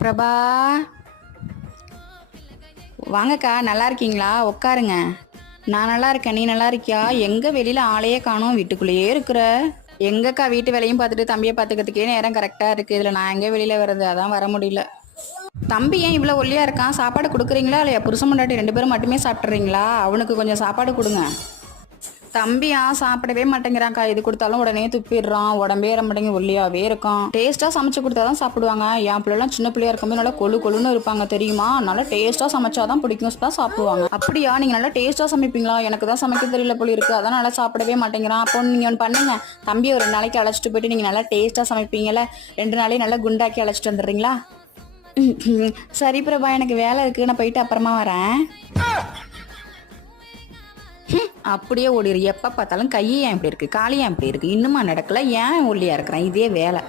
பிரபா, வாங்கக்கா. நல்லா இருக்கீங்களா? உட்காருங்க. நான் நல்லா இருக்கேன். நீ நல்லா இருக்கியா? எங்க வெளியில ஆளையே காணோம், வீட்டுக்குள்ளேயே இருக்கிற. எங்கக்கா வீட்டு வேலையும் பார்த்துட்டு தம்பியை பார்த்துக்கிறதுக்கே நேரம் கரெக்டா இருக்கு. இதுல நான் எங்க வெளியில வர்றது? அதான் வர முடியல. தம்பி ஏன் இவ்வளோ ஒல்லியா இருக்கான்? சாப்பாடு கொடுக்குறீங்களா இல்லையா? புருஷன் முன்னாடி 2 பேரும் மட்டுமே சாப்பிட்றீங்களா? அவனுக்கு கொஞ்சம் சாப்பாடு கொடுங்க. தம்பியா சாப்பிடவே மாட்டேங்கிறான்க்கா. எது கொடுத்தாலும் உடனே துப்பிடுறான். உடம்பே ஏற மாட்டேங்க, ஒல்லியாவே இருக்கான். டேஸ்டா சமைச்சு கொடுத்தாதான் சாப்பிடுவாங்க. என் பிள்ளைலாம் சின்ன பிள்ளையா இருக்கும்போது நல்லா கொழு கொழுன்னு இருப்பாங்க தெரியுமா? நல்லா டேஸ்டா சமைச்சாதான் பிடிக்கும், தான் சாப்பிடுவாங்க. அப்படியா? நீங்க நல்லா டேஸ்டா சமைப்பீங்களா? எனக்கு தான் சமைக்க தெரியல போல இருக்கு, அதான் நல்லா சாப்பிடவே மாட்டேங்கிறான். அப்போ நீங்க ஒன்று பண்ணுங்க, தம்பி ஒரு 2 நாளைக்கு அழைச்சிட்டு போயிட்டு நீங்க நல்லா டேஸ்டா சமைப்பீங்கல்ல, 2 நாளையும் நல்லா குண்டாக்கி அழைச்சிட்டு வந்துடுறீங்களா? சரி பிரபா, எனக்கு வேலை இருக்கு, நான் போயிட்டு அப்புறமா வரேன். அப்படியே ஓடிடு. எப்ப பார்த்தாலும் கையை ஏன் இப்படி இருக்கு, காலையும் இப்படி இருக்கு, இன்னுமா நடக்கல, ஏன் ஒல்லியா இருக்கிறேன், இதே வேலை.